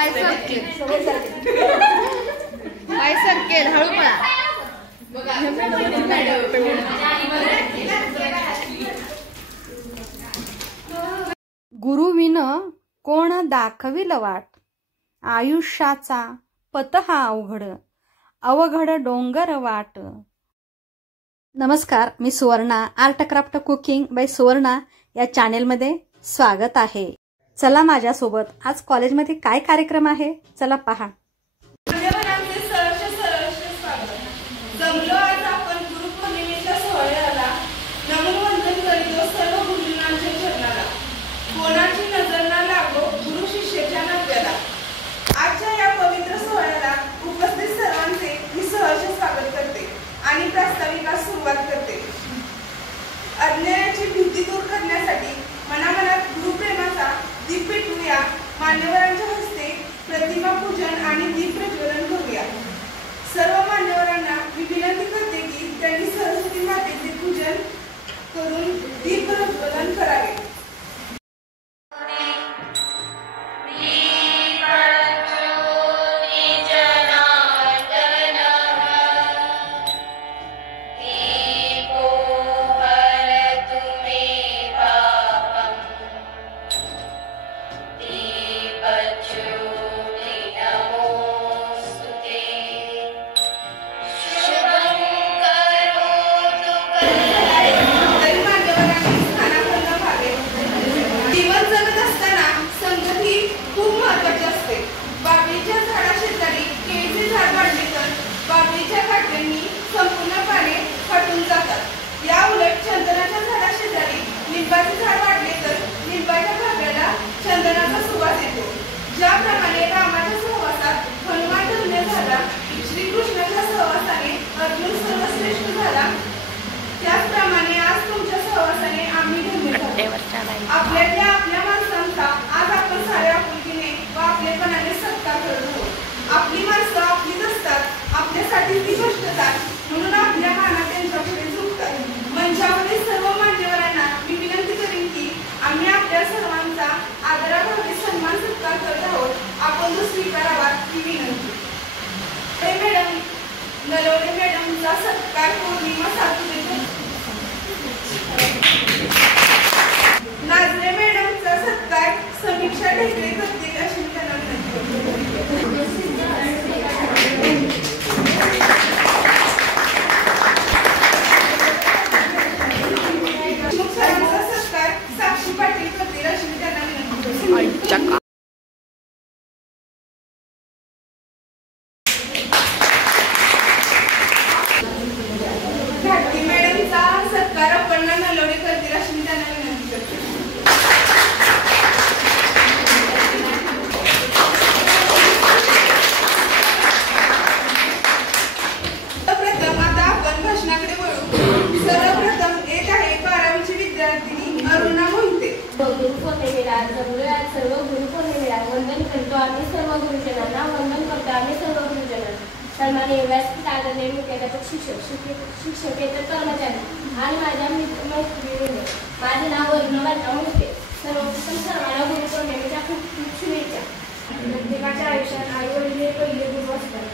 पाय सरकेल हळू पळा. गुरुविन कोण दाखविल वाट, आयुष्याचा पथ हा अवघड डोंगर वाट. नमस्कार, मी Suvarna. Art craft cooking by Suvarna या चॅनेलमध्ये स्वागत आहे. चला माझ्यासोबत आज कॉलेजमध्ये काय कार्यक्रम आहे चला पहा. जमलो आज आपण गुरुपौर्णिमेच्या सोहळ्याला, नमन वंदन करीतो सर्व गुरुजनांच्या चरणाला. कोणाची नजर ना लागो गुरु शिष्याच्या नात्याला. आजच्या या पवित्र सोहळ्याला उपस्थित सर्वांचे मी सहर्ष स्वागत करते आणि प्रास्ताविकास सुरुवात करते. अज्ञानाची भीती दूर करण्यासाठी मनामनात गुरुप्रेमाचा दीप पेटवूया. मान्यवरांच्या हस्ते प्रतिमा पूजन आणि दीप प्रज्वलन करूया. सर्व मान्यवरांना मी विनंती करते की त्यांनी सरस्वती मातेचे पूजन करून दीप प्रज्वलन करावे. संपूर्णपणे हटून जातात. या उलट चंदनाच्या झाडाशेजारी लिंबाचे झाड वाढले तर लिंबाच्या भागाला चंदनाचा सुवास येतो. ज्याप्रमाणे रामाच्या सहवासात हनुमान धन्य झाला, श्रीकृष्णाच्या सहवासाने अर्जुन सर्वश्रेष्ठ झाला, त्याचप्रमाणे आज तुमच्या सहवासाने आम्ही धन्य झालो. आपल्यातल्या आपल्या माणसांचा आज आपण साऱ्या आपुलकीने व आपलेपणाने सत्कार करत आहोत. आपली माणसं आपलीच असतात, आपल्यासाठी ती कष्टतात, म्हणून आपल्या माना त्यांच्या पुढे झुकतात. मंचावरील सर्व मान्यवरांना मी विनंती करीन की आम्ही आपल्या सर्वांचा आदराभावे सन्मान सत्कार करत आहोत. आपण तो स्वीकारावा ही विनंती. मॅडम नलवडे मॅडमचा सत्कार पौर्णिमा सातपुते. नाझरे मॅडमचा सत्कार समीक्षा ढेकळे करतील अशी त्यांना विनंती. साक्षी पाटील करतील अशी त्यांना विनंती. घाटी मॅडमचा सत्कार अपर्णा नलवडे करतील अशी त्यांना विनंती करते. प्रथम आता आपण भाषणाकडे वळू. सर्वप्रथम एक आहे 12वीची विद्यार्थिनी अरुणा मोहिते. गुरुपौर्णिमेला सर्व गुरुपौर्णिमेला वंदन करतो आम्ही सर्व गुरुजनांना. वंदन करतो आम्ही सर्व गुरुजनांना. सन्माननीय व्यासपीठ आदरणीय मुख्याध्यापक शिक्षकेतर कर्मचारी आणि माझ्या मैत्रिणींनो, माझे नाव अरुणा मोहिते. सर्वप्रथम सर्वांना गुरुपौर्णिमेच्या खूप खूप शुभेच्छा. प्रत्येकाच्या आयुष्यात आई वडील हे पहिले गुरु असतात.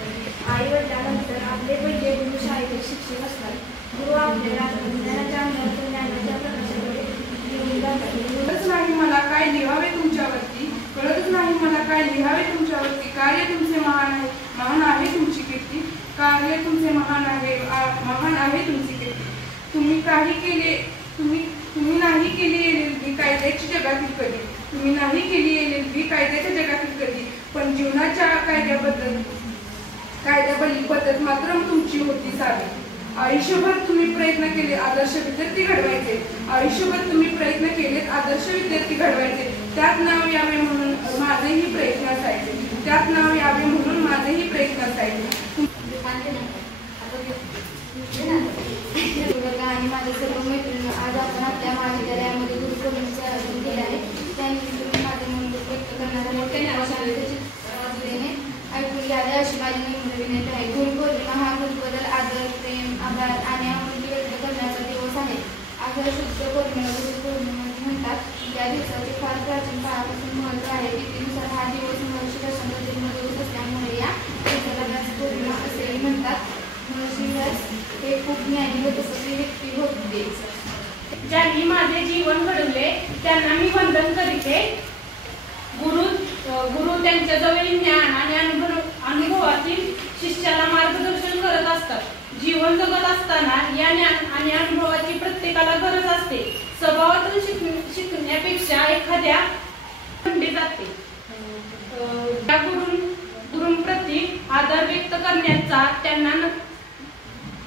आई वडिलांनंतर आपले पहिले गुरु शाळेतील शिक्षक असतात. गुरु आपल्याला ज्ञानाच्या अंगातून ज्ञानाच्या प्रकाशाकडे घेऊन जातात. कळतच नाही मला काय लिहावे तुमच्यावरती, कळतच नाही मला काय लिहावे तुमच्यावरती. कार्य तुमचे महान आहे तुमची कीर्ती. कार्य तुमचे महान आहे तुमची कीर्ती. तुम्ही नाही केली LLB कायद्याची जगातील कधी. तुम्ही नाही केली LLB कायद्याच्या जगातील कधी. पण जीवनाच्या कायद्याबद्दल पद्धत मात्र तुमची होती सावी. आयुष्यभर तुम्ही प्रयत्न केले आदर्श विद्यार्थी घडवायचे. आयुष्यभर तुम्ही प्रयत्न केलेत आदर्श विद्यार्थी घडवायचे. त्यात नाव यावे म्हणून माझेही प्रयत्न असायचे. त्यात नाव यावे म्हणून माझेही प्रयत्न असायचे. आणि माझ्या सर्व मैत्रिणी, आज आपण आपल्या महाविद्यालयामध्ये गुरुपौर्णिमेचे आयोजन केले आहे. त्यानिमित्त माझे मन व्यक्त करणाऱ्या ऐकून घ्यावे अशी माझी नम्र विनंती आहे. गुरुपौर्णिमा हा गुरुबद्दल आदर, प्रेम, आभार आणि आपुलकी व्यक्त करण्याचा दिवस आहे. आषाढ शुद्ध पौर्णिमा गुरुपौर्णिमा म्हणतात. या दिवसाचे फार प्राचीन काळापासून महत्त्व आहे. तिथीनुसार हा दिवस महर्षी दशरथ त्यांच्याजवळील ज्ञान आणि अनुभवातील शिष्याला मार्गदर्शन करत असतात. जीवन जगत असताना या ज्ञान आणि अनुभवाची प्रत्येकाला गरज असते. स्वभावातून शिकण्यापेक्षा एखाद्या खंडी जाते. त्या गुरूंप्रती आदर व्यक्त करण्याचा, त्यांना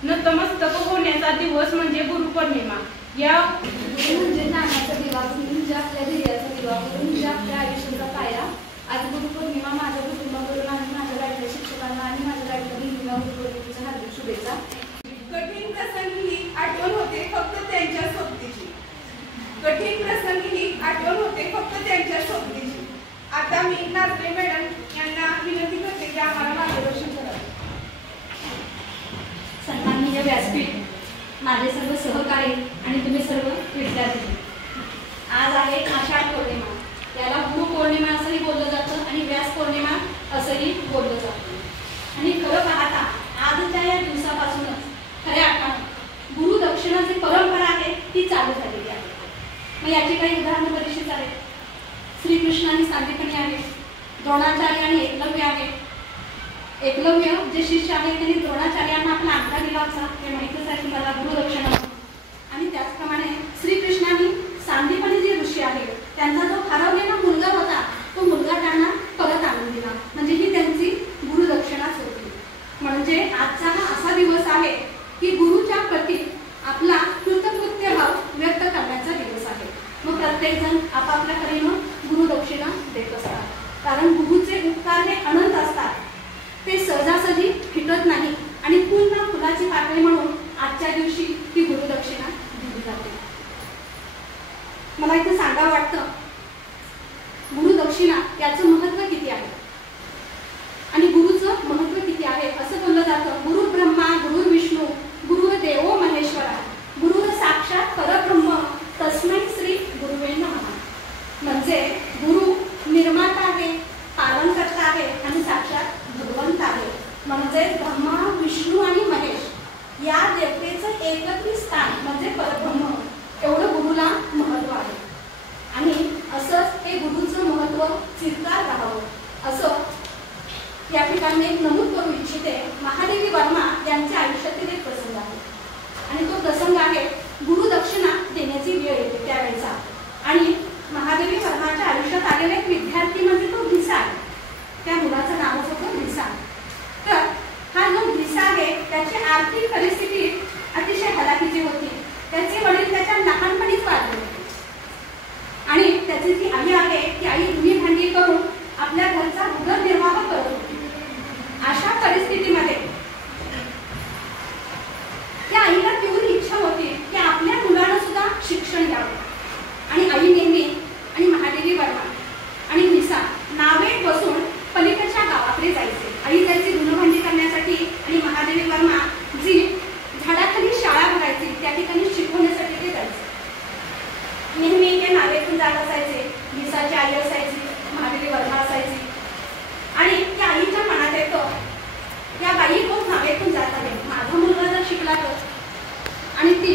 नतमस्तक होण्याचा दिवस म्हणजे गुरुपौर्णिमा. या म्हणजे ज्ञानाचा दिवा म्हणजे आपल्या ध्येयाचा दिवा म्हणजे आपल्या आयुष्याचा पाया. आज गुरुपौर्णिमा माझ्या कुटुंबाकडून आणि माझ्या गाडीच्या शिक्षकांना आणि माझ्या गाडीच्या बहिणीला गुरुपौर्णिमेच्या हार्दिक शुभेच्छा. कठीण प्रसंगी ही आठवण होते फक्त त्यांच्या सोबतीची. कठीण प्रसंगी ही आठवण होते फक्त त्यांच्या सोबतीची. आता मी नारळे मॅडम यांना विनंती करते की आम्हाला मार्गदर्शन करावे. सन्माननीय व्यासपीठ, माझे सर्व सहकारी आणि तुम्ही सर्व विद्यार्थी, आज आहे आषाढ पौर्णिमा. याला गुरुपौर्णिमा असंही बोललं जातं आणि व्यास पौर्णिमा असंही बोललं जातं. आणि खरं पाहता आजच्या या दिवसापासूनच खऱ्या अर्थानं गुरुदक्षिणाची परंपरा आहे ती चालू झालेली आहे. मग याची काही उदाहरणं बरीचशीच आहेत. श्रीकृष्ण आणि सांदीपनी आहे, द्रोणाचार्य आणि एकलव्य आहे. एकलव्य जे शिष्य आहे त्यांनी द्रोणाचार्यांना आपला अंगठा दिला होता, हे माहितीच आहे तुम्हाला, गुरुदक्षिणा. आणि त्याचप्रमाणे श्रीकृष्णांनी सांदीपनी जे ऋषी आहे त्यांचा जो हरवलेला मुलगा होता तो मुलगा त्यांना परत आणून दिला, म्हणजे ही त्यांची गुरुदक्षिणाच होती. म्हणजे आजचा हा असा दिवस आहे की गुरुच्या प्रती आपला कृतकृत्य भाव व्यक्त करण्याचा दिवस आहे. मग प्रत्येक जण आपापल्या परीनं गुरुदक्षिणा देत असतात, कारण गुरुचे उपकार हे अनंत असतात. ते सहजासहजी फिटत नाही आणि पुन्हा फुलाची पाकळी म्हणून आजच्या दिवशी ती गुरुदक्षिणा दिली जाते. मला इथे सांगावं वाटतं गुरुदक्षिणा याचं महत्त्व किती आहे आणि गुरुचं महत्त्व किती आहे. असं बोललं जातं, गुरु ब्रह्मा गुरु विष्णू गुरुदेवो महेश्वरा गुरु साक्षात परब्रह्म तस्मै श्री गुरुवे नमः. म्हणजे गुरु निर्माता आहे, पालनकर्ता आहे आणि साक्षात भगवंत आहे. म्हणजे ब्रह्मा विष्णू आणि महेश या देवतेचं एकत्रित स्थान म्हणजे परब्रह्म, एवढं गुरुला महत्त्व आहे. आणि असंच हे गुरुचं महत्त्व चिरकाल राहावं असं या ठिकाणी एक नमूद करू इच्छिते. महादेवी वर्मा यांच्या आयुष्यातील एक प्रसंग आहे आणि तो प्रसंग आहे गुरुदक्षिणा देण्याची वेळ येते त्यावेळेचा. आणि महादेवी वर्माच्या आयुष्यात आलेला एक विद्यार्थी म्हणजे तो भिसा. त्या मुलाचं नावच होतं भिसा. तर हा जो भिसा आहे त्याची आर्थिक परिस्थिती अतिशय हलाखीची होती. त्याचे वडील त्याच्या लहानपणीच वारले होते आणि त्याची जी आई आहे ती आई धुणी भांडी करून आपल्या घरचा उदरनिर्वाह करत होती. अशा परिस्थितीमध्ये त्या आईला तीव्र इच्छा होती की आपल्या मुलाला सुद्धा शिक्षण द्यावं. आणि आई नेहमी आणि महादेवी वर्मा आणि भिसा नावे बसून पलीकडच्या गावाकडे जायचे. आई जायची धुणभांडी करण्यासाठी आणि महादेवी वर्मा जी झाडाखाली शाळा भरायची त्या ठिकाणी शिकवण्यासाठी ते जायचे. नेहमी ते नावेतून जात असायचे. भिसाची आई असायची, महादेवी वर्मा असायची आणि त्या आईच्या मनात येतं या बाई खूप नावेतून जात आहे, माझा मुलगा जर शिकला तर. आणि ती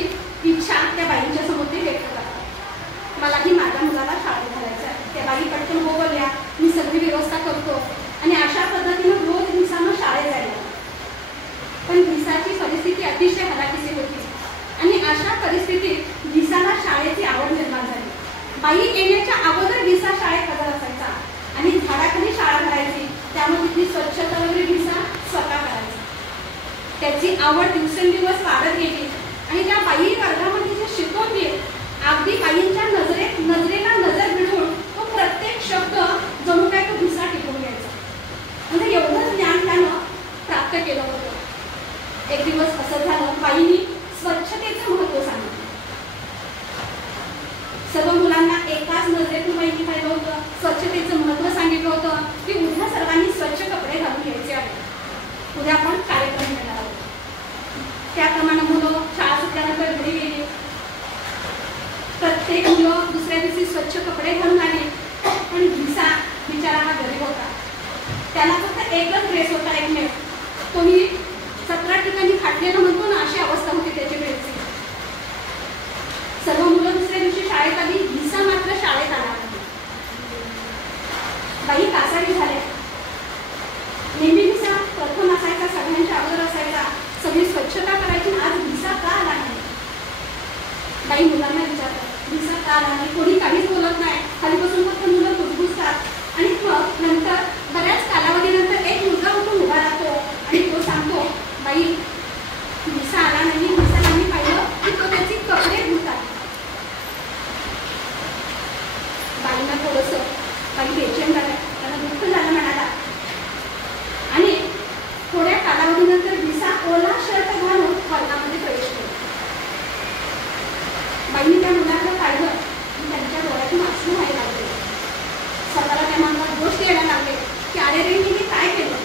इच्छा त्या बाईंच्या समोर ते व्यक्त करतात, मलाही माझ्या मुलाला शाळेत घालायचं आहे. त्या बाई पटकन हो बोलल्या, मी सगळी व्यवस्था करतो. आणि अशा पद्धतीनं रोज भिसानं शाळेत जायला. पण भिसाची परिस्थिती अतिशय हलाखीची होती आणि अशा परिस्थितीत भिसाला शाळेची आवड निर्माण झाली. बाई येण्याच्या अगोदर भिसा शाळेत हजर असायचा आणि झाडाखाली शाळा भरायची. त्यामुळे तिथली स्वच्छता वगैरे भिसा स्वतः करायचा. त्याची आवड दिवसेंदिवस वाढत गेली आणि त्या बाई वर्गामध्ये जे शिकवते अगदी बाईंच्या नजरेला नजर भिडून तो प्रत्येक शब्द जणू काय तो भिसा टिकून घ्यायचा. म्हणजे एवढं ज्ञान त्यानं प्राप्त केलं होतं. एक दिवस असं झालं, बाईंनी स्वच्छतेचं महत्त्व सांगितलं. सर्व मुलांना एकाच नजरेतून माहिती पाहिलं होतं. स्वच्छतेचं महत्त्व सांगितलं होतं की उद्या सर्वांनी स्वच्छ कपडे घालून यायचे आहेत, उद्या आपण कार्यक्रम घेणार आहोत. त्याप्रमाणे मुलं शाळा सुटल्यानंतर घरी गेली. प्रत्येक मुलं दुसऱ्या दिवशी स्वच्छ कपडे घालून आले. पण भिसा बिचारा हा गरीब होता. त्याला फक्त एकच ड्रेस होता, एकमेव. कोणी 17 ठिकाणी फाटलेलं म्हणतो ना, अशी अवस्था होती त्याची ड्रेसची. सर्व मुलं दुसऱ्या दिवशी शाळेत आली, भिसा मात्र शाळेत आला. बाई कासारी झाल्या. नेहमी भिसा प्रथम असायचा, सगळ्यांच्या अगोदर असायचा, सगळी स्वच्छता करायची. आज भिसा का आला नाही? बाई मुलांना विचारतात, भिसा का आला नाही? कोणी काहीच बोलत नाही. खालीपासून फक्त मुलं कुजबुजतात. आणि मग नंतर बऱ्याच कालावधीनंतर एक मुलगा उठून उभा राहतो आणि तो सांगतो, बाई भिसा आला नाही. भिसाला मी पाहिलं की तो त्याची कपडे धुतात. बाईला थोडंसं बाई बेचैन झालं, त्याला दुःख झालं मनाला. आणि थोड्या कालावधीनंतर भिसा ओला शर्ट घालून हॉलमध्ये प्रवेश केला. बाईने त्या मुलाकडे पाहिलं आणि त्यांच्या डोळ्यातून अश्रू व्हायला लागले. स्वतःला त्या मनाला दोष द्यायला लागले की अरे रे, मी काय केलं?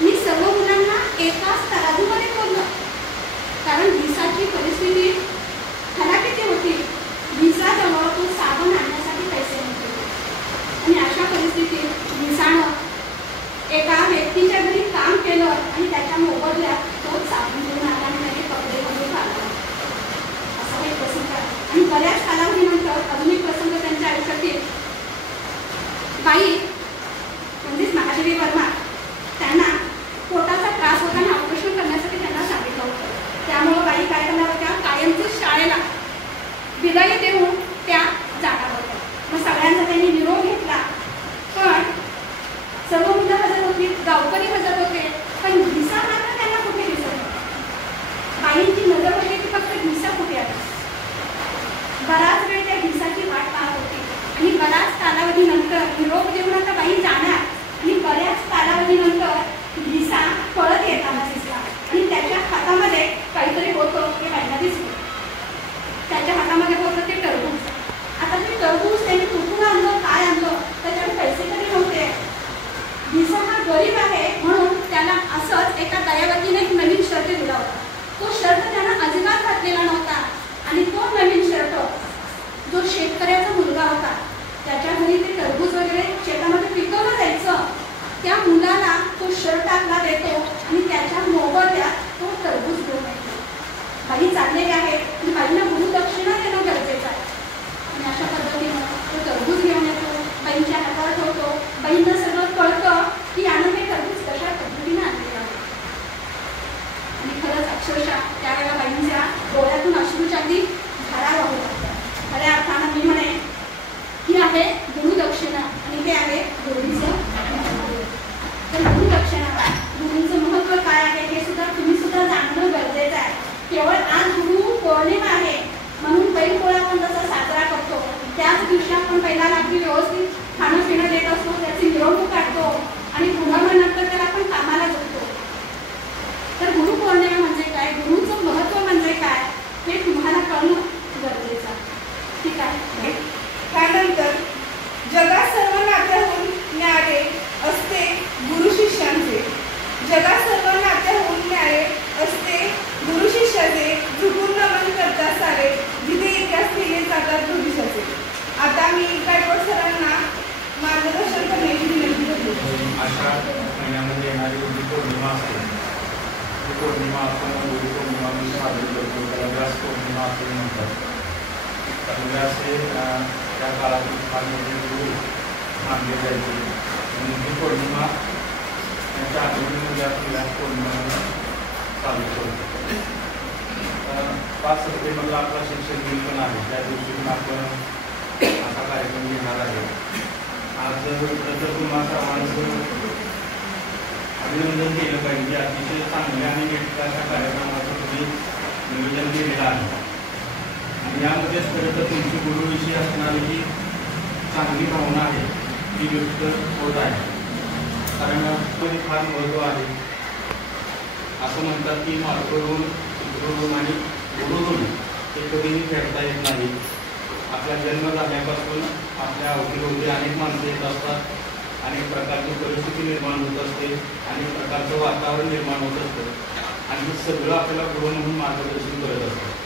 मी सर्व मुलांना एकाच तराजूमध्ये ठेवलं. कारण भिसाची परिस्थिती हलाखीची होती. भिसाजवळ तो साबण आणण्यासाठी पैसे नव्हते. आणि अशा परिस्थितीत भिसानं एका व्यक्तीच्या घरी काम केलं आणि त्याच्या मोबदल्यात तो साबण घेऊन आला आणि त्याने कपडे बदलून काढला. असा एक प्रसंग आहे. आणि बऱ्याच कालावधीनंतर अजून एक प्रसंग त्यांच्या आयुष्यातील. बाई म्हणजेच महादेवी वर्मा, त्यांना पोटाचा त्रास होता आणि ऑपरेशन करण्यासाठी त्यांना सांगितलं होतं. त्यामुळं बाई काय करणार होत्या, कायमच शाळेला विदाई देऊन त्या जाणार होत्या. मग सगळ्यांचा त्यांनी निरोप घेतला. पण सर्व मुलं हजर होती, गावकरी हजर होते, पण भिसा मात्र त्यांना कुठे दिसत नव्हता. बाईंची नजर होती की फक्त भिसा कुठे आहे. बराच वेळ त्या भिसाची वाट पाहत होती. आणि बऱ्याच कालावधीनंतर निरोप देऊन आता बाई जाणार. आणि बऱ्याच कालावधीनंतर भिसा पळत येताना दिसला आणि त्याच्या हातामध्ये काहीतरी होतं ते बाईला दिसलं. त्याच्या हातामध्ये होतं ते टरबूज. आता ते टरबूज त्यांनी कुठून आणलं, काय आणलं, त्याच्याकडे पैसे तरी नव्हते. भिसा हा गरीब आहे म्हणून त्याला असंच एका दयावतीने एक नवीन शर्ट दिला होता. तो शर्ट त्यानं अजिबात घातलेला नव्हता. आणि तो नवीन शर्ट जो शेतकऱ्याचा मुलगा होता, त्याच्या घरी ते टरबूज वगैरे शेतामध्ये पिकवलं जायचं, त्या मुलाला तो शर्ट आपला देतो आणि त्याच्या मोबदल्यात तो टरबूज घेऊन येतो. बाई चाललेली आहे आणि बाईला गुरुदक्षिणा देणं गरजेचं आहे. आणि अशा पद्धतीनं तो टरबूज घेऊन येतो, बाईंच्या हातावर ठेवतो. बाईंना सगळं कळतं की यानं हे टरबूज कशा पद्धतीने आणले आहे. आणि खरंच अक्षरशः त्यावेळेला बाईंच्या डोळ्यातून अश्रूच्या अगदी धारा वाहू लागतात. खऱ्या अर्थानं मी म्हणे ही आहे गुरुदक्षिणा आणि ते आहे गुरुचं. तर गुरुदक्षिणा, गुरुचं महत्त्व काय आहे हे सुद्धा तुम्ही सुद्धा जाणणं गरजेचं आहे. केवळ आज गुरु पौर्णिमा आहे म्हणून बैलपोळा आपण जसा साजरा करतो, त्याच दिवशी आपण पहिला अगदी व्यवस्थित खाणं पिणं देत असतो, त्याची मिरवणूक काढतो आणि पुन्हा नंतर त्याला आपण कामाला जातो. तर गुरुपौर्णिमा म्हणजे काय, गुरुचं महत्त्व म्हणजे काय हे तुम्हाला कळणं गरजेचं आहे. ठीक आहे. त्यानंतर जगात सर्व नात्याहून न्यारे असते गुरु शिष्यांचे. जगात सर्व नात्याहून न्यारे असते गुरु शिष्याचे. झुकून नमन करतात सारे, जिथे इतिहास केले जातात भविष्याचे. आता मी गायकवाड सरांना मार्गदर्शन करण्याची विनंती करतो. अशा महिन्यामध्ये येणारी गुरुपौर्णिमा असते. गुरुपौर्णिमा आपण गुरुपौर्णिमा म्हणजे साजरी करतो, त्याला व्यास पौर्णिमा असे म्हणतात. व्यास हे त्या काळातील फार मोठे गुरु मानले जायचे. आणि गुरुपौर्णिमा त्यांच्या आठवणीमध्ये आपण व्यास पौर्णिमा चालू करतो. 5 सप्टेंबरला आपला शिक्षक दिन पण आहे. त्या दिवशी पण आपण असा कार्यक्रम घेणार आहे. आज प्रथम सर्वांचं अभिनंदन केलं पाहिजे. अतिशय चांगल्या आणि नेटक्या अशा कार्यक्रमाचं तुम्ही नियोजन केलेलं आहे. आणि यामध्येच खरं तर तुमची गुरुविषयी असणारी जी चांगली भावना आहे ती व्यक्त होत आहे. कारण त्यामध्ये फार महत्त्व आहे. असं म्हणतात की मार्गवरून गुरुरून आणि गुरुरून हे कधीही फेडता येत नाही. आपला जन्म झाल्यापासून आपल्या अवतीभोवती अनेक माणसं येत असतात, अनेक प्रकारची परिस्थिती निर्माण होत असते, अनेक प्रकारचं वातावरण निर्माण होत असतं आणि हे सगळं आपल्याला गुरु म्हणून मार्गदर्शन करत असतं.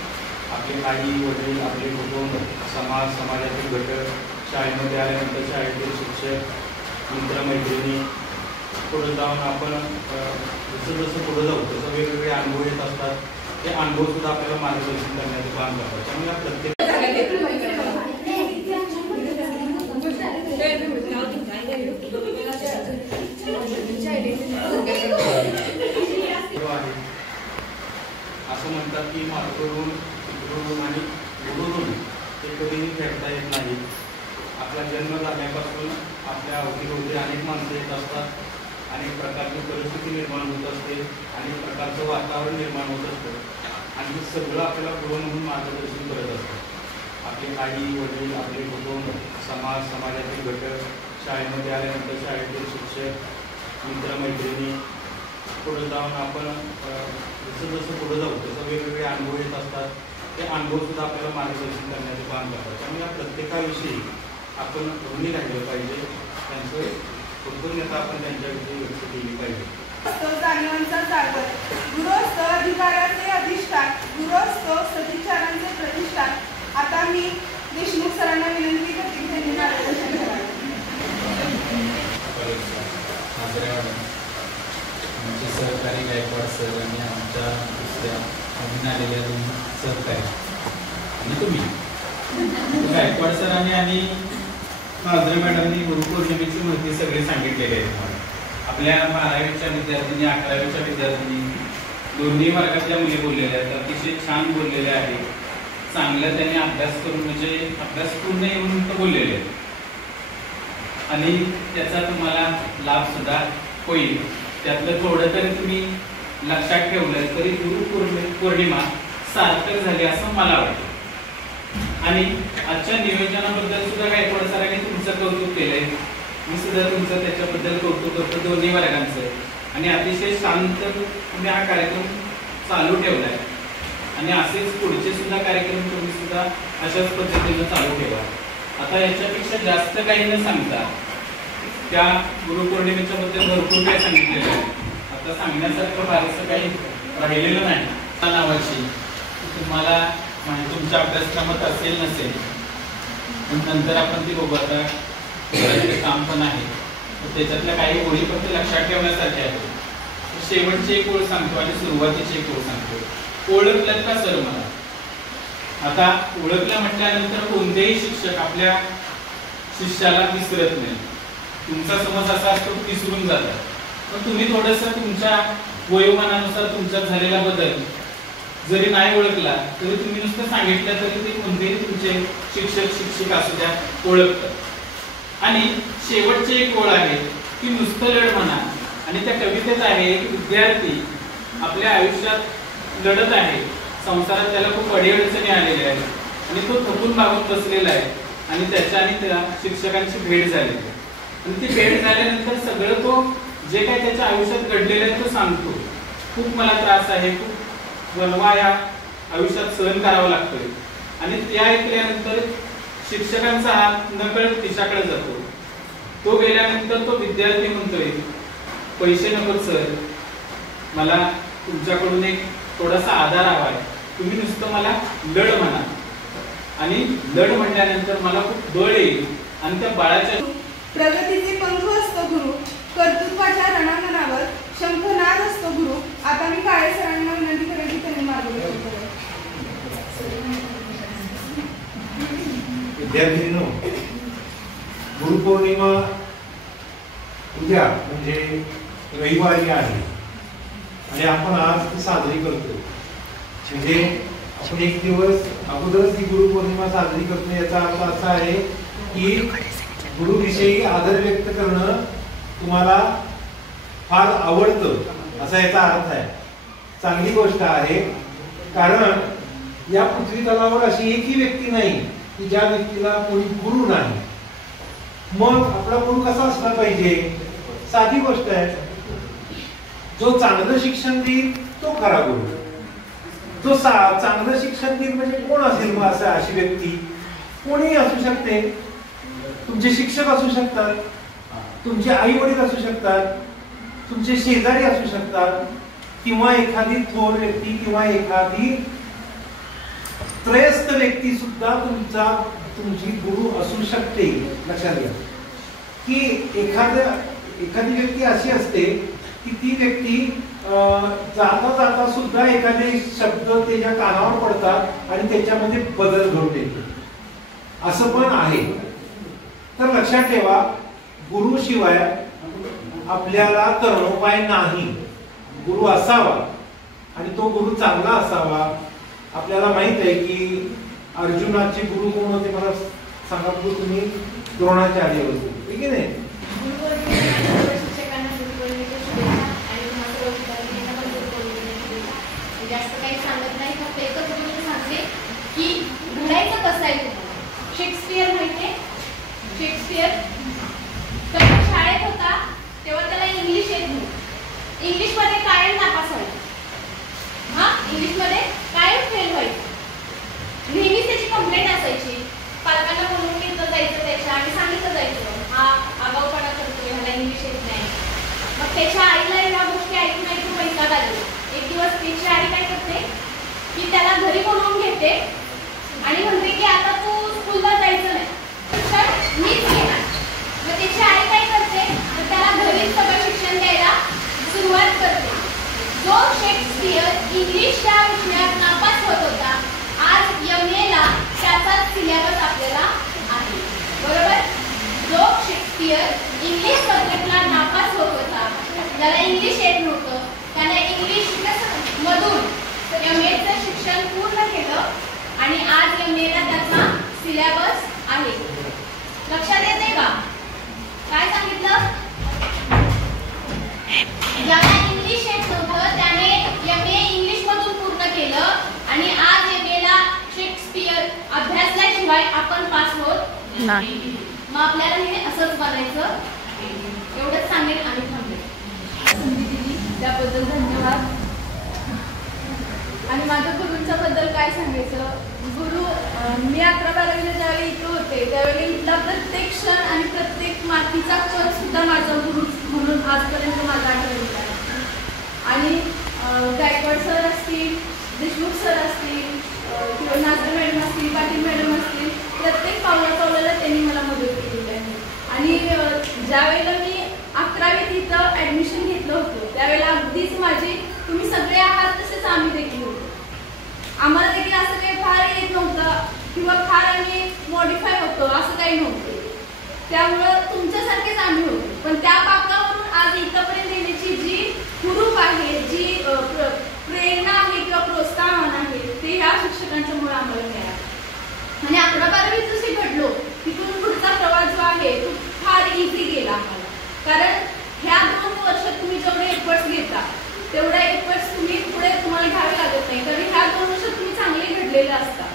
आपले आई वडील, आपले कुटुंब, समाज, समाजातील घटक, शाळेमध्ये आल्यानंतर शाळेतील शिक्षक, मित्रमैत्रिणी, पुढे जाऊन आपण जसं जसं पुढे जाऊ तसं वेगवेगळे अनुभव येत असतात. ते अनुभव सुद्धा आपल्याला मार्गदर्शन करण्याचं काम करतात. त्यामुळे प्रत्येक Thank you. की मातृऋण, पितृऋण आणि गुरुऋण हे कधीही फेडता येत नाही. आपला जन्म झाल्यापासून आपल्या अवतीभोवती अनेक माणसं येत असतात, अनेक प्रकारची परिस्थिती निर्माण होत असते, अनेक प्रकारचं वातावरण निर्माण होत असतं आणि हे सगळं आपल्याला गुरु म्हणून मार्गदर्शन करत असतं. आपले आई वडील, आपले कुटुंब, समाज, समाजातील घटक, शाळेमध्ये आल्यानंतर शाळेतील शिक्षक, मित्रमैत्रिणी, पुढे जाऊन आपण जसं जसं पुढे जाऊ तसं वेगवेगळे अनुभव येत असतात. ते अनुभवसुद्धा आपल्याला मार्गदर्शन करण्याचं काम करतात. त्यामुळे या प्रत्येकाविषयी आपण ऋणी राहिलं पाहिजे. त्यांचं कृतज्ञता आपण त्यांच्याविषयी व्यक्त केली पाहिजे. जाणीवांचा सागर, गुरु असतो अधिकाराचे अधिष्ठान, गुरु असतो सदिच्छारांचे प्रतिष्ठान. आता मी देशमुख सरांना विनंती करते की त्यांनी मार्गदर्शन करावे. आमचे सहकारी गायकवाड सर आणि आमच्या दुसऱ्या नवीन आलेल्या दोन सहकारी आणि तुम्ही गायकवाड सरांनी आणि मांजरे मॅडमनी गुरुपौर्णिमेची माहिती सगळी सांगितलेली आहे. आपल्या 12वीच्या विद्यार्थिनी, 11वीच्या विद्यार्थिनी दोन्ही वर्गातल्या मुली बोललेल्या आहेत. अतिशय छान बोललेल्या आहेत. चांगलं त्यांनी अभ्यास करून म्हणजे अभ्यास पूर्ण येऊन तर बोललेले आहेत आणि त्याचा तुम्हाला लाभ सुद्धा होईल. त्यातलं थोडं तरी तुम्ही लक्षात ठेवलं तरी गुरुपौर्णिमा सार्थक झाली असं मला वाटतं. आणि आजच्या नियोजनाबद्दल सुद्धा गायकवाड सरांनी तुमचं कौतुक केलंय. मी सुद्धा तुमचं त्याच्याबद्दल कौतुक करतो, दोन्ही वर्गांचं. आणि अतिशय शांत तुम्ही हा कार्यक्रम चालू ठेवलाय आणि असेच पुढचे सुद्धा कार्यक्रम तुम्ही सुद्धा अशाच पद्धतीनं चालू ठेवा. आता याच्यापेक्षा जास्त काही न सांगता त्या गुरुपौर्णिमेच्या बद्दल भरपूर काही सांगितलेलं आहे. आता सांगण्यासारखं फारसं काही राहिलेलं नाही. त्या नावाची तुम्हाला तुमच्या अभ्यासक्रमात असेल नसेल पण नंतर आपण ती बघू. आता काम पण आहे, त्याच्यातल्या काही ओळी फक्त लक्षात ठेवण्यासारख्या आहेत. शेवटची एक ओळ सांगतो आणि सुरुवातीची एक ओळ सांगतो. ओळखलं का सर मला? आता ओळखलं म्हटल्यानंतर कोणतेही शिक्षक आपल्या शिष्याला विसरत नाही. तुमचा समज असा असतो की विसरून जातात, पण तुम्ही थोडंसं तुमच्या वयोमानानुसार तुमच्यात झालेला बदल जरी नाही ओळखला तरी तुम्ही नुसतं सांगितलं तरी ते कोणतेही तुमचे शिक्षक शिक्षिका असू द्या ओळखतात. आणि शेवटची एक ओळ आहे की नुसतं लढ म्हणा. आणि त्या कवितेत आहे एक विद्यार्थी आपल्या आयुष्यात लढत आहे, संसारात त्याला खूप अडीअडचणी आलेल्या आहेत आणि तो थकून भागून बसलेला आहे आणि त्याच्या आणि त्या शिक्षकांची भेट झाली. आणि ती भेट झाल्यानंतर सगळं तो जे काही त्याच्या आयुष्यात घडलेलं आहे तो सांगतो. खूप मला त्रास आहे, खूप वनवा या आयुष्यात सहन करावा लागतोय. आणि त्या ऐकल्यानंतर शिक्षकांचा हात नकळत खिशाकडे जातो. तो गेल्यानंतर तो विद्यार्थी म्हणतोय, पैसे नको सर, मला तुमच्याकडून एक थोडासा आधार हवा आहे. तुम्ही नुसतं मला लढ म्हणा. आणि लढ म्हटल्यानंतर मला खूप बळ येईल. आणि त्या बाळाच्या प्रगतीचे पंख असतो गुरु, कर्तृत्वाच्या रणांगणावर शंखनाद असतो गुरु. आता मी काळे सरांना विनंती करेन की त्यांनी मार्गदर्शन करावे. विद्यार्थ्यांनो, गुरुपौर्णिमा उद्या म्हणजे रविवारी आहे आणि आपण आज ती साजरी करतो. म्हणजे आपण एक दिवस अगोदरच ही गुरुपौर्णिमा साजरी करतो. याचा अर्थ असा आहे की गुरुविषयी आदर व्यक्त करणं तुम्हाला फार आवडतं असा याचा अर्थ आहे. चांगली गोष्ट आहे, कारण या पृथ्वी तलावर अशी एकही व्यक्ती नाही की ज्या व्यक्तीला कोणी गुरु नाही. मग आपला गुरु कसा असला पाहिजे? साधी गोष्ट आहे, जो चांगलं शिक्षण देईल तो खरा गुरु. जो चांगलं शिक्षण देईल म्हणजे कोण असेल मग असं? अशी व्यक्ती कोणीही असू शकते. तुमचे शिक्षक असू शकतात, तुमचे आई वडील असू शकतात, तुमचे शेजारी असू शकतात, किंवा एखादी थोर व्यक्ती किंवा एखादी त्रयस्थ व्यक्ती सुद्धा तुमची गुरु असू शकते. लक्षात घ्या की एखादी व्यक्ती अशी असते की ती व्यक्ती जाता जाता सुद्धा एखादे शब्द त्याच्या कानावर पडतात आणि त्याच्यामध्ये बदल घडून येतो. असं पण आहे. तर लक्षात ठेवा, गुरुशिवाय आपल्याला तरणोपाय नाही. गुरु असावा आणि तो गुरु चांगला असावा, आपल्याला माहित आहे की अर्जुनाचे गुरु कोण होते, मला सांगा बघू तुम्ही. द्रोणाचार्य होते, ठीक आहे नाही. जास्त काही सांगत नाही, फक्त एकच गोष्ट सांगते की घडायचं कसं आहे तुम्हाला. शेक्सपियर माहितीये, शेक्सपियर तेव्हा शाळेत होता तेव्हा त्याला इंग्लिश येत नव्हतं. इंग्लिशमध्ये कायम नापास व्हायचं. इंग्लिशमध्ये कायम फेल व्हायचं. नेहमीच त्याची कंप्लेंट असायची. पालकांना बोलून घेतलं जायचं त्याच्या आणि सांगितलं जायचं हा आगाऊपणा करतोय, ह्याला इंग्लिश येत नाही. मग त्याच्या आईला ह्या गोष्टी ऐकून ऐकून वैताग आलेला. एक दिवस त्याची आई काय करते की त्याला घरी बोलवून घेते आणि म्हणते की आता तू स्कूलला जायचं नाही, तर मीच घेणार. मग त्याची आई काय करते तर त्याला घरीच सगळं शिक्षण द्यायला सुरुवात करते. जो शेक्सपियर इंग्लिश या विषयात नापास होत होता, आज MA ला त्याचाच सिलेबस आपल्याला आहे. बरोबर. जो शेक्सपियर इंग्लिश सब्जेक्टला नापास होत होता, ज्याला इंग्लिश येत नव्हतं, त्याने इंग्लिश मधून MAचं शिक्षण पूर्ण केलं आणि आज MA ला त्याचा सिलेबस आहे. लक्षात येते का काय सांगितलं? ज्याला इंग्लिश येत नव्हतं त्याने MA इंग्लिश मधून पूर्ण केलं आणि आज MA ला शेक्सपियर अभ्यासल्याशिवाय आपण पास होत नाही. मग आपल्याला हे असंच बनायचं. एवढंच सांगेल आणि थांबेल. संधी दिली त्याबद्दल धन्यवाद. आणि माझ्या गुरूंच्या बद्दल काय सांगायचं. गुरु मी 11-12वीला ज्यावेळी इथं होते त्यावेळी इथला प्रत्येक क्षण आणि प्रत्येक मातीचा कण सुद्धा माझा गुरु म्हणून आजपर्यंत माझा आठवलेला आहे. आणि गायकवाड सर असतील, देशमुख सर असतील किंवा नाझर मॅडम असतील, पाटील मॅडम असतील, प्रत्येक पावला त्यांनी मला मदत केलेली आहे. आणि ज्यावेळेला मी 11वीत इथं ॲडमिशन घेतलं होतं त्यावेळेला अगदीच माझी तुम्ही सगळे आहात तसेच आम्ही देखील होतो. आम्हाला देखील असं काही फार येत नव्हतं किंवा फार आम्ही मॉडिफाय होतो असं काही नव्हतं. त्यामुळं तुमच्यासारखेच आम्ही होतो. पण त्या पाकावरून आज इथंपर्यंत येण्याची जी हुरूप आहे, जी प्रेरणा आहे किंवा प्रोत्साहन आहे ते ह्या शिक्षकांच्यामुळे आम्हाला मिळालं. आणि 11-12वीत जसे घडलो तिथून पुढचा प्रवास जो आहे तो फार इझी गेला आम्हाला. कारण ह्या 2 वर्षात तुम्ही जेवढे एफर्ट्स घेता तेवढा एफर्ट्स तुम्ही पुढे तुम्हाला घ्यावे लागत नाही. कारण ह्या 2 वर्षात तुम्ही चांगले घडलेले असता.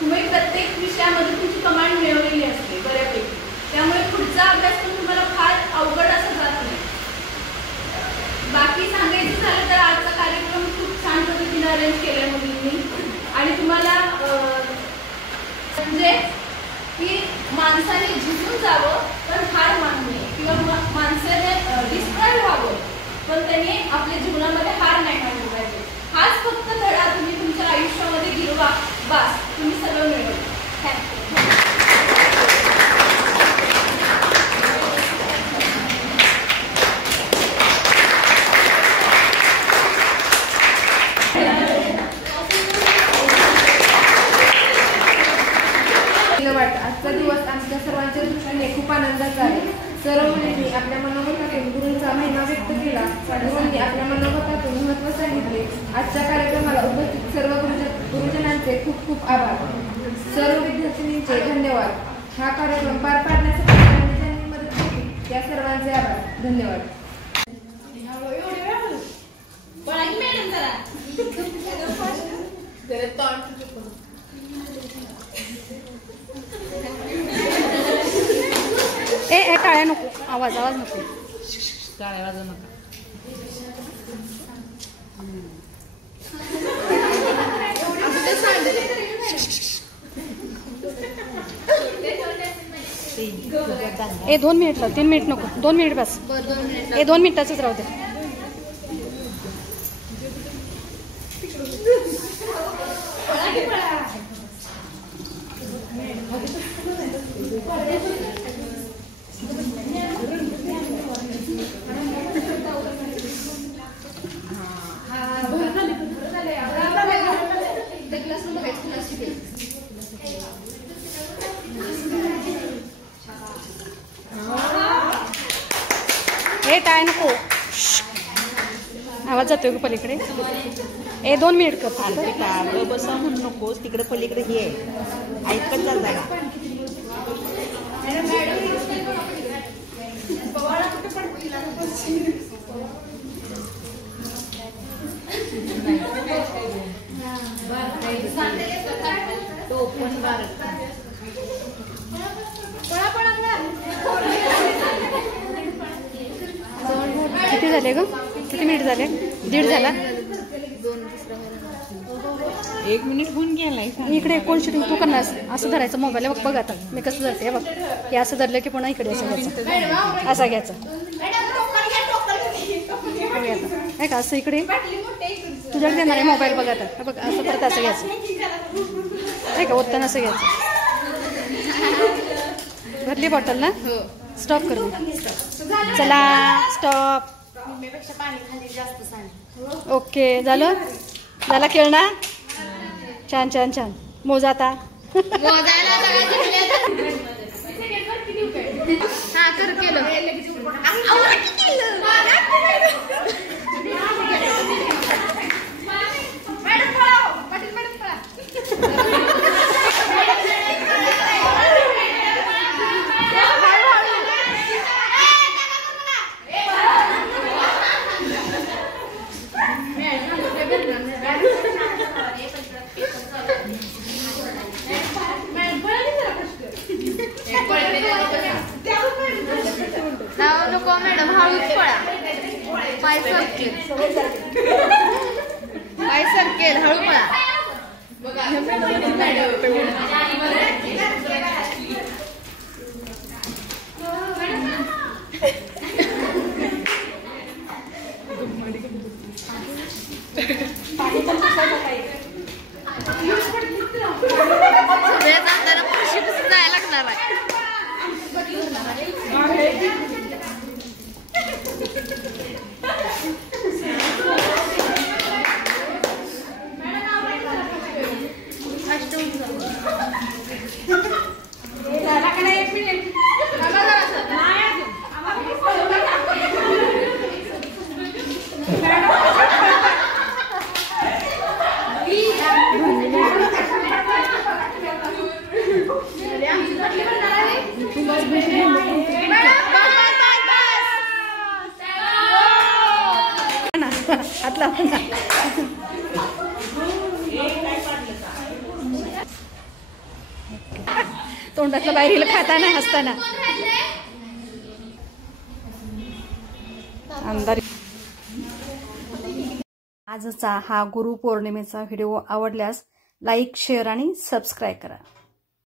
तुम्ही प्रत्येक विषयामध्ये तुमची कमांड मिळवलेली असते बऱ्यापैकी. त्यामुळे पुढचा अभ्यास पण तुम्हाला फार अवघड असं जात नाही. बाकी सांगायचं झालं तर आजचा कार्यक्रम खूप छान पद्धतीने अरेंज केलाय मुलींनी. आणि तुम्हाला म्हणजे की माणसाने झुकून जावं पण हार मानू नये किंवा माणसाने डिस्ट्रॉय व्हावं पण त्यांनी आपल्या जीवनामध्ये हार नाही मानली पाहिजे. हाच फक्त धडा तुम्ही तुमच्या आयुष्यामध्ये गिरवा, बस तुम्ही सगळं मिळवलं. थँक्यू. आजचा दिवस आमच्या सर्वांच्या दृष्टीने खूप आनंदाचा आहे. सर्व मुलींनी आपल्या मनोगतातून गुरूंचा महिमा व्यक्त केला. गुरूंनी आपल्या मनोगतातून महत्त्व सांगितले. आजच्या कार्यक्रमाला उपस्थित सर्व गुरुजनांचे खूप खूप आभार. सर्व विद्यार्थिनींचे धन्यवाद. हा कार्यक्रम पार पाडण्यासाठी ज्यांनी मदत केली त्या सर्वांचे आभार. धन्यवाद. ए टाळ्या नको, आवाज नको, टाळ्या वाजवू नका. ए 2 मिनिट लाव, 3 मिनिट नको, 2 मिनिट बस. 2 मिनिटाचंच राहू दे. हे टाय नको, आवाज जातोय का पलीकडे. 2 मिनिट कर. आलं बसा म्हणू नकोस, तिकडे पलीकडे हे आहे, ऐकत जा जरा. किती झाले ग? किती मिनिट झाले? 1.5 झाला. 1 मिनिट होऊन गेलाय. इकडे कोण शूटिंग तू करणार? असं धरायचं मोबाईल. बघ आता मी कसं धरते. बघ हे असं धरलं की पुन्हा इकडे असं घ्यायचं, असं घ्यायचं. नाही का असं इकडे तुझ्याकडे देणार आहे मोबाईल. बघ आता बघ असं परत असं घ्यायचं नाही का, ओतताना असं घ्यायचं. भरली बॉटल ना? स्टॉप कर. चला स्टॉप. ओके झालं. झाला खेळणं. छान छान छान. मोजा आता. हा कर केलं. नको मॅडम, हळूच पळा. पाय सरकेल, हळू पळा. सगळ्या जाताना फरशी पुसून जायला लागणार आहे. तोंडातलं बाहेर खाताना हसताना अंधारी. आजचा हा गुरुपौर्णिमेचा व्हिडिओ आवडल्यास लाईक, शेअर आणि सबस्क्राईब करा.